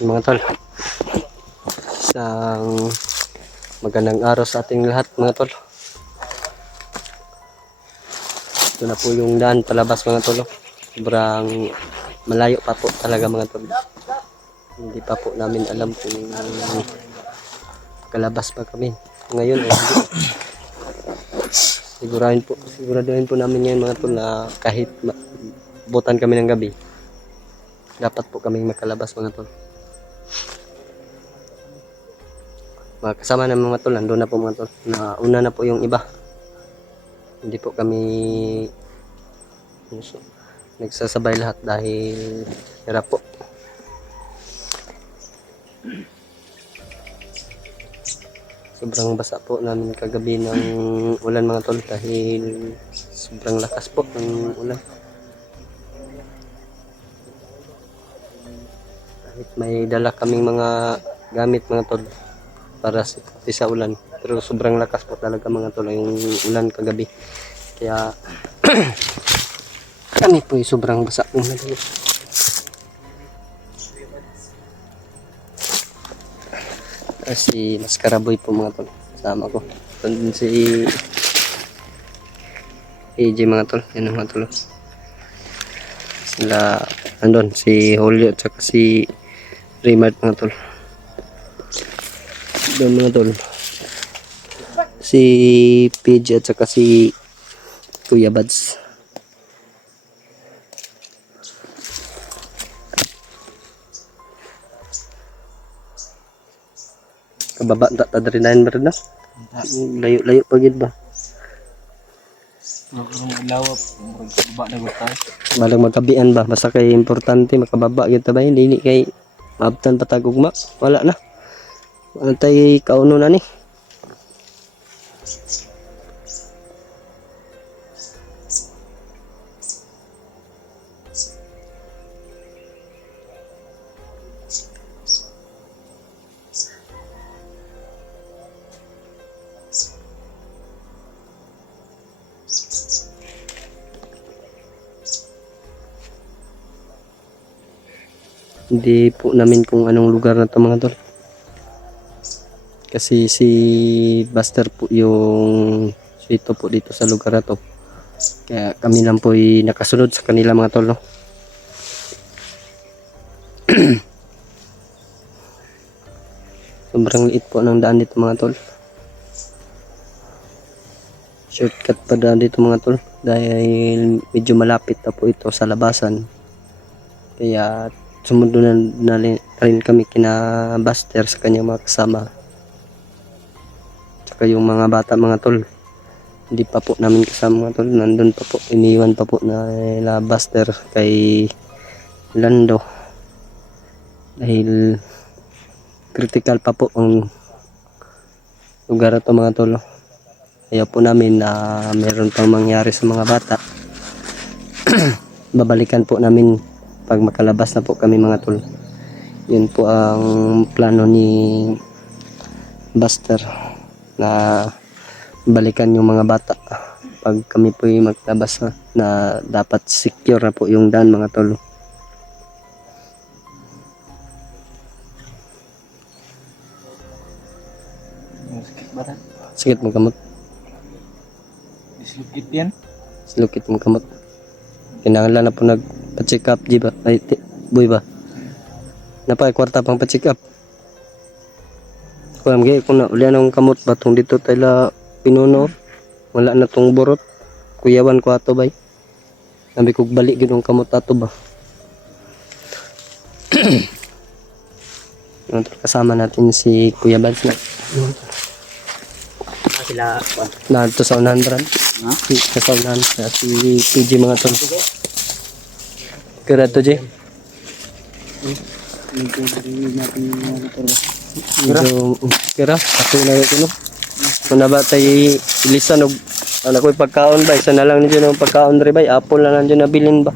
Mga tol, isang magandang araw sa ating lahat mga tol. Ito na po yung daan palabas mga tol. Sobrang malayo pa po talaga mga tol. Hindi pa po namin alam kung kalabas pa kami ngayon o hindi. Siguraduhin po namin ngayon mga tol na kahit butan kami ng gabi, dapat po kaming makalabas mga tol. Mga kasama ng mga tol, nandun na po mga tol. Nauna na po yung iba. Hindi po kami nagsasabay lahat dahil hirap po. Sobrang basa po namin kagabi ng ulan mga tol dahil sobrang lakas po ng ulan. Kahit may dala kaming mga gamit mga tol para sa ulan, pero sobrang lakas po talaga mga tol yung ulan kagabi, kaya kami po sobrang basa po na tol. Si Maskaraboy po mga tol, kasama ko doon si AJ mga tol, yan mga tol sila andun, si Julio at saka si Raymart mga tol. Doon mga tol si PJ at saka si Kuya Bads. Kababa ta tadrinahin ba rin na? Layo pa gid ba? Balang magkabian ba? Basta kay importante makababa gid ta ba? Hindi kay maabtan patagugma. Wala na. Antay kauno na ni. Hindi po namin kung anong lugar na to mga tol. Kasi si Buster po yung sito po dito sa lugar na to. Kaya kami lang po ay nakasunod sa kanila mga tol, no? Sobrang liit po ng daan dito mga tol. Shortcut pa daan dito mga tol. Dahil medyo malapit na po ito sa labasan. Kaya sumundo na rin kami kina Buster sa kanyang mga kasama. Tsaka yung mga bata mga tol, hindi pa po namin kasama mga tol. Nandun pa po, iniwan pa po na Buster kay Lando. Dahil critical pa po ang lugar na to mga tol. Ayaw po namin na meron pang mangyari sa mga bata. Babalikan po namin pag makalabas na po kami mga tol. Yun po ang plano ni Buster, na balikan yung mga bata pag kami po yung maglabas na dapat secure na po yung daan mga tol. Sakit mong kamot. Dislukit yan. Silukit mong kamot. Kinahanglan na po nagpa-check up, di ba? Ay, boy ba? Napay kwarta pang pa-check up. Kung na ulian ang kamot batong dito tayla pinuno. Wala na tong borot. Kuyawan ko ato bay. Sabi ko balik gid ang kamot ato ba. Kasama natin si Kuya Bads na. Sila na to sa 100. Ha? Sa 100 si PG mga tol. Kira to J. Kira ako na ito no. Kung ba tayo ilisan og anak ko pagkaon ba isa na lang niyo ng pagkaon re bay apple na nandiyo nabilin ba.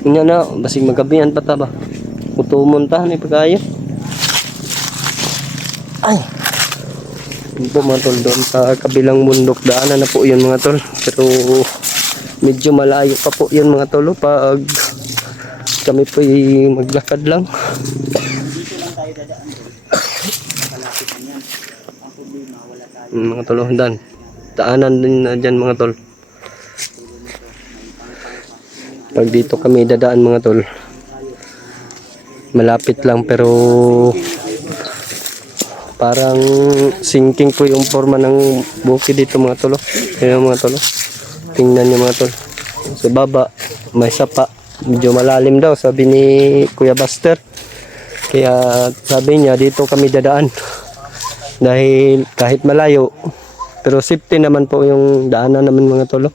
Kunya na basig magabihan pa ta ba. Kutumon ta ni pagayo. Ay. Po mga tol, doon sa kabilang bundok daanan na po yun mga tol, pero medyo malayo pa po yun mga tol pag kami po maglakad lang. Mga tol, dan. Daanan din na dyan mga tol. Pag dito kami dadaan mga tol, malapit lang pero parang sinking po yung forma ng bukid dito mga tol. Ayan mga tol. Tingnan niyo mga tol. Sa baba may sapa. Medyo malalim daw sabi ni Kuya Buster. Kaya sabi niya dito kami dadaan. Dahil kahit malayo pero safety naman po yung daanan naman mga tol.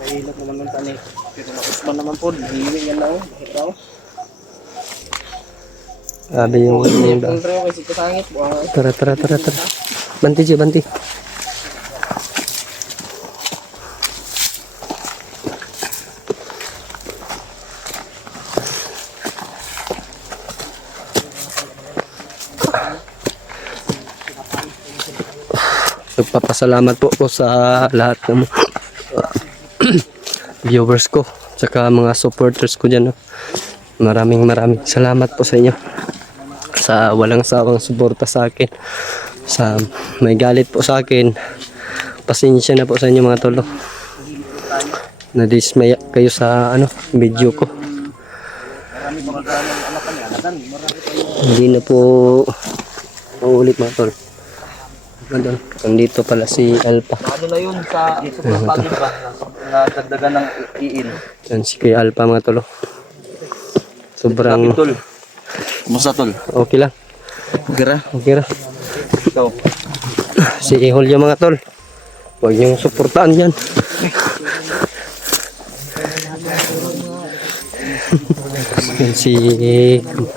Kahilap naman ng tani. Pero makusman naman po. Hiwi yan lang. Ikaw. Sabi yung daan. Tara. Banti Ji, banti. Nagpapasalamat po ko sa lahat ng viewers ko tsaka mga supporters ko dyan. No? Maraming salamat po sa inyo sa walang sawang suporta sa akin. Sa may galit po sa akin, pasensya na po sa inyo mga tolo. Na-dismay kayo sa video ko. Hindi na po uulit mga tol. Nandito pala si Alpha. Ano na yun sa pagpapagin ba? Nagdagdagan ng iin. Yan si Kuya Alpha mga tolo. Sobrang Kumusta tol? okay lang. Okay ra. Ikaw. Si Ihol yung mga tol. Huwag niyong suportaan yan. Yan si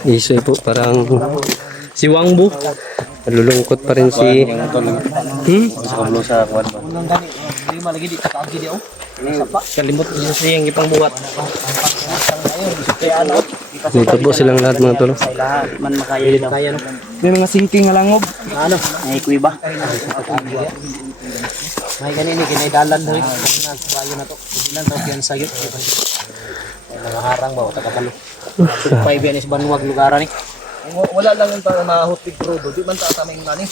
Isoy po parang si Wangbu. Nalulungkot pa rin si Sa kuwan ba? kalimot niya siyang ipangbuhat. Dito po silang lahat mga tol. Man makaya no. May mga singking nga langob. Ano? May kuiba. May ganini kinaidalan rin. Bayo na to. Bilan daw yan sayot. Mga harang ba o takapalo. Supay biyan is banwag lugaran ni. Wala lang yung para mahutig crudo. Di man ta sa may nani.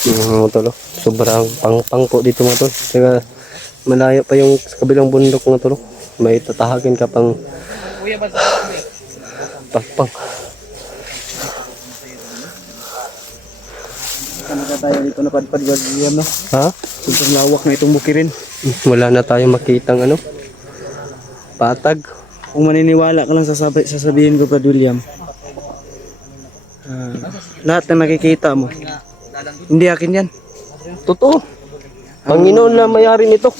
Mga tol, sobrang pang po dito mga tol. Kaya malayo pa yung sa kabilang bundok mga tol. May tatahagin ka pang pang. Ano ka tayo dito napadpad yan no? Ha? Sobrang lawak na itong bukirin. Wala na tayong makitang patag. Kung maniniwala ka lang sasabihin ko Brad William. Lahat na nakikita mo. Hindi akin yan. Totoo. Panginoon na may-ari nito.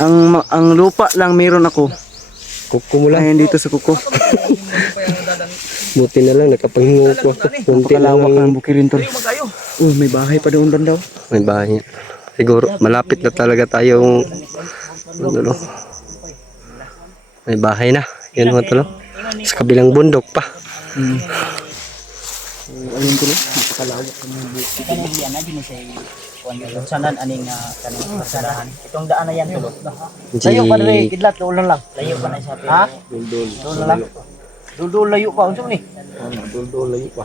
Ang lupa lang meron ako. Kuko mo lang. Ayan dito sa kuko. Buti na lang nakapahingo ko. Kunti lang Napakalawak ng bukirin tol. May bahay pa doon banda. may bahay. Siguro malapit na talaga tayong may bahay na. Yan mga tol. Sa kabilang bundok pa. Ayun tol. Napakalawak ng bukirin. Kanang yan na din sa sanan aning kanang pasarahan. Itong daan na yan tulot. Layo pa rin kidlat ulan lang. Layo pa na siya. Ha? Dul lang. Dul layo pa unsa ni? Dul layo pa.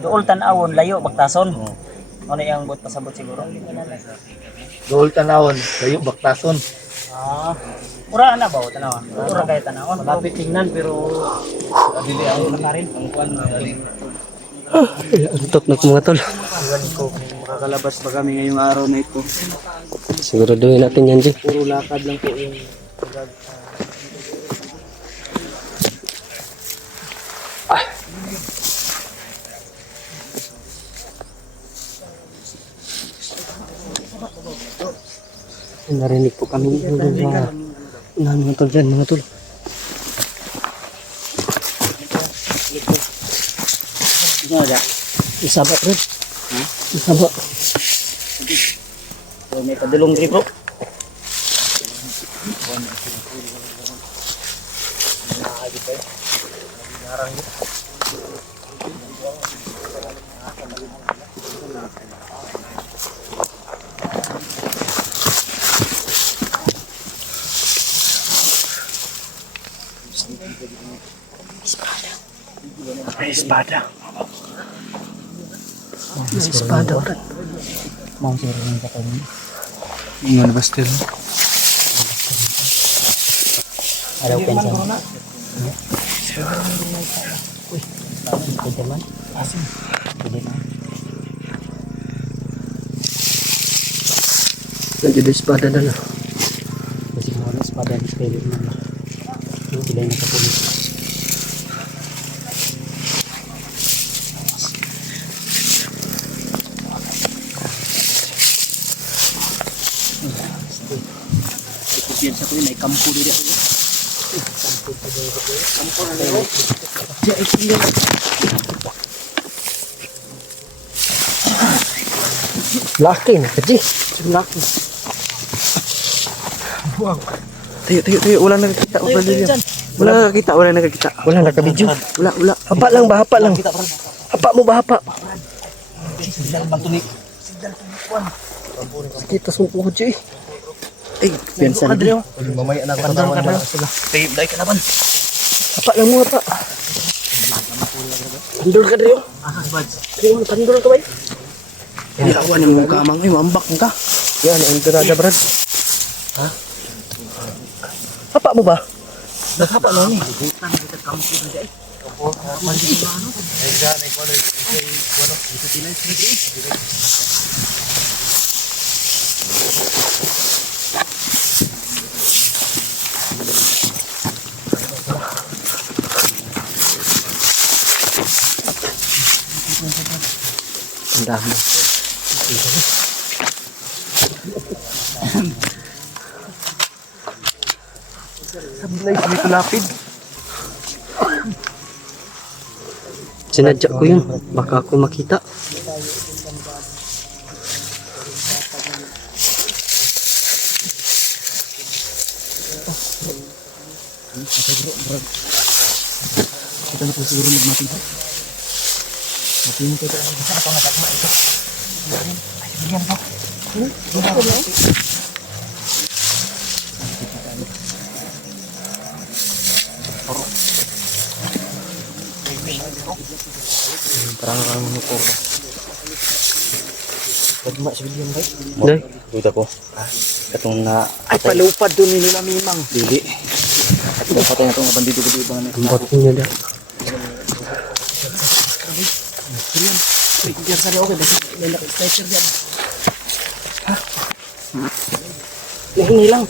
Dul tan-awon layo baktason. Ano yang buat pasabot siguro? Dul tanawon, layo baktason. Mura na ba o tanawon? Mura kay tanawon. Malapit tingnan pero dili ako na rin. Ang kuan Antok na mga tol. Makakalabas pa kami ngayong araw na ito. Siguraduhin natin yan, G. Puro lakad lang po yung Narinig po kami yung mga tol dyan, mga tol. Isabak rin. Isaba. So, may padulong rin bro. May espada. May espada rin. Mau sir ng katong. Ingon ba still? Araw pensan. Uy, pwede man. Asin. Pwede man. Nandiyo espada na lang. Kasi mo na espada ni Spelling man. Sila yung nakapulis. Piyansa ko yun, may kampo dito. Kampo na rin. Laki na, kaji. Laki. Tayo. Wala nakakita. Wala nakakita. Wala nakabidyo. Wala. Hapa lang ba? Hapa lang. Hapa mo ba? Hapa. Kita sumpo ko, Jay. Piyansa na dito. Mamaya na ako naman na sila. Tayo, dahil ka naman. Hapa lang mo, hapa. Pandol ka, Drio. Pandol ka ba? Hindi awan yung mga kamang. Ay, maambak ka. Yan, ang tirada, Brad. Ha? Hapa mo ba? Hapa na ni. Ang dami. Sablay, dito lapid. Sinadya ko yun. Baka ako makita. Kita na po siguro magmati ba? Mati mo ito. Saan ako natakma ito? Ay, yan ba? Parang ang mukor ba? Pagma si William ba? Day. Duda ko. Katong na... Ay, palupad doon nila mimang. Dili. At patay na itong bandido ko dito. Ang bot niya da. Diyan sa okay. May naka-sniper dyan. Nahingi lang.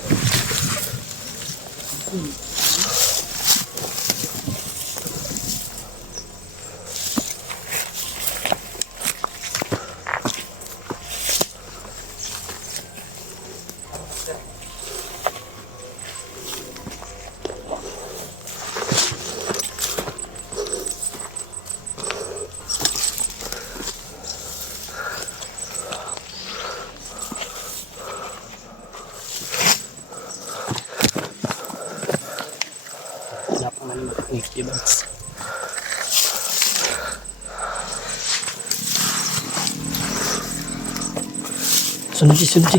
Sunod, Ji. Sunod,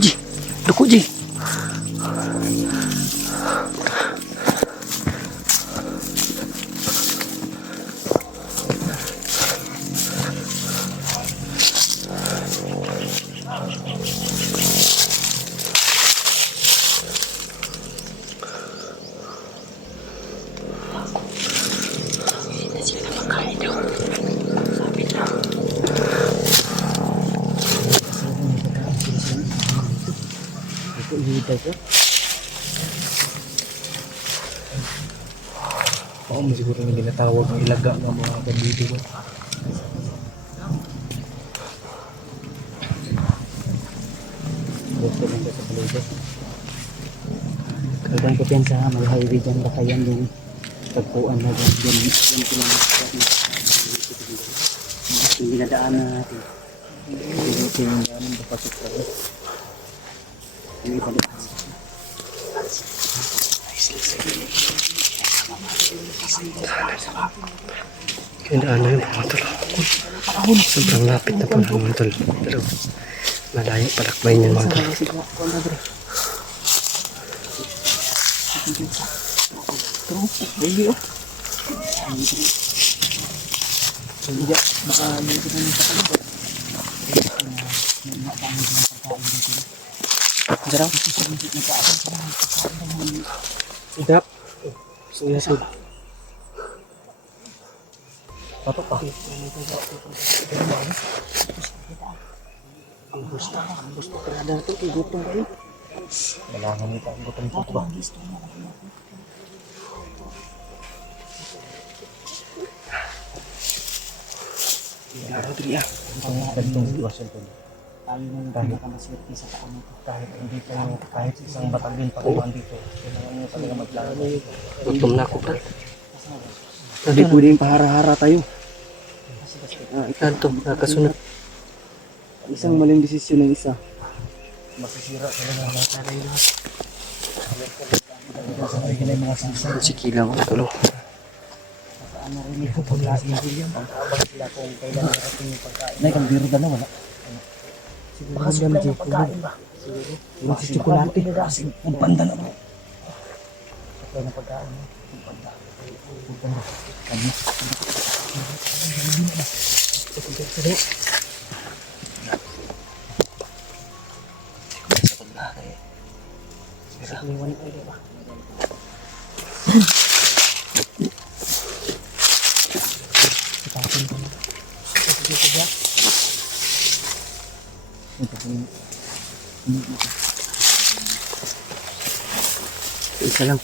Ji. Duko, Ji. Oo, siguro yung ginatawag ng ilaga ng mga bandido. Gusto lang sa paligid. Kadang ko piyansa mag-highway dyan baka yan yung tagpuan na dyan. Yan sila yung ginadaan na natin. Yung ginadaan na pasok ka. Yung iba doon. Kaya na yun, mga tol. Sobrang lapit na po mga tol. Pero malayo palakbay niyan mga tol. Baby, oh. Jarang. Sedap. Suya sud. Patok pa. Gusto ka na ito, gutom kayo. Kailangan nito ang gutom ito ba? Rodria. Gantong sitwasyon ko. Tayo nang pinakamaswerte sa kaano ko. Kahit isang batalyon pa kung andito. Kailangan nyo talaga maglaro. Gutom na ako, brad. Hindi pwedeng pahara-hara tayo. Kanto, nakasunod. Isang maling desisyon ng isa. Masisira talaga ang mga tayo lahat. Sige lang, tulong. Ano rin yung pagkain William? Pagkabang sila kung kailan narating yung pagkain. Nay, kang biro na wala. Baka supply ng pagkain ba? Siguro. Si chocolate. Ang banda na bro. Supply ng pagkain. Ang banda. Kanya. Isa lang.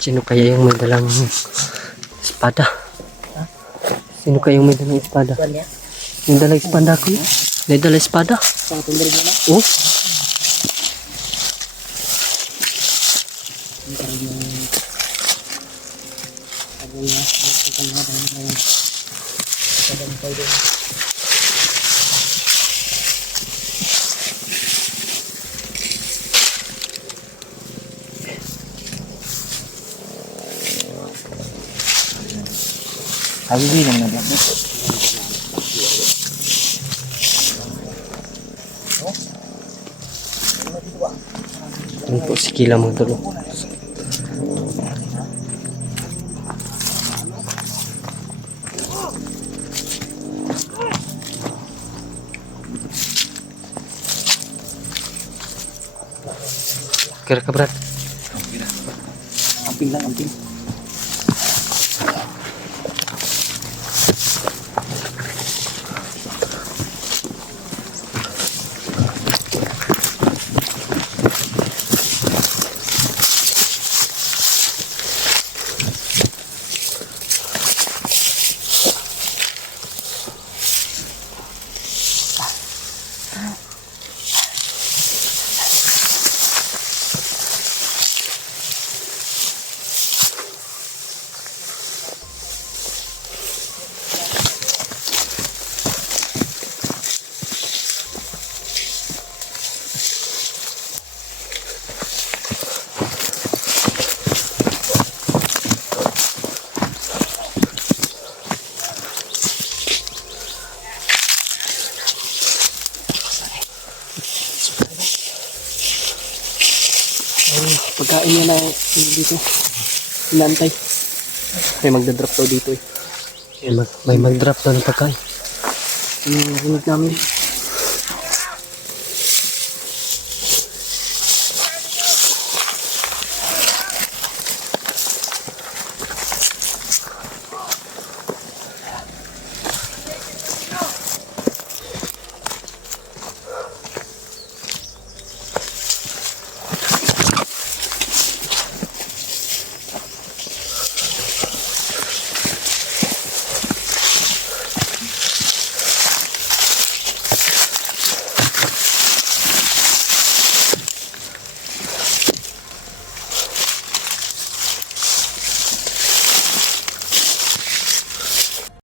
Sino kaya yung may dalang espada? Sino kaya yung may dalang espada? Yung dalang espada ko yun? May dalang espada? Sa ating balik na. Oh? Highway lang na dito. Yun po, sige lang magdalo. Kira ka, Brad? Amping lang, amping. Pagkain niya na dito. Inantay. May magdadrop daw dito eh. May magdrop daw ng pagkain. Narinig namin.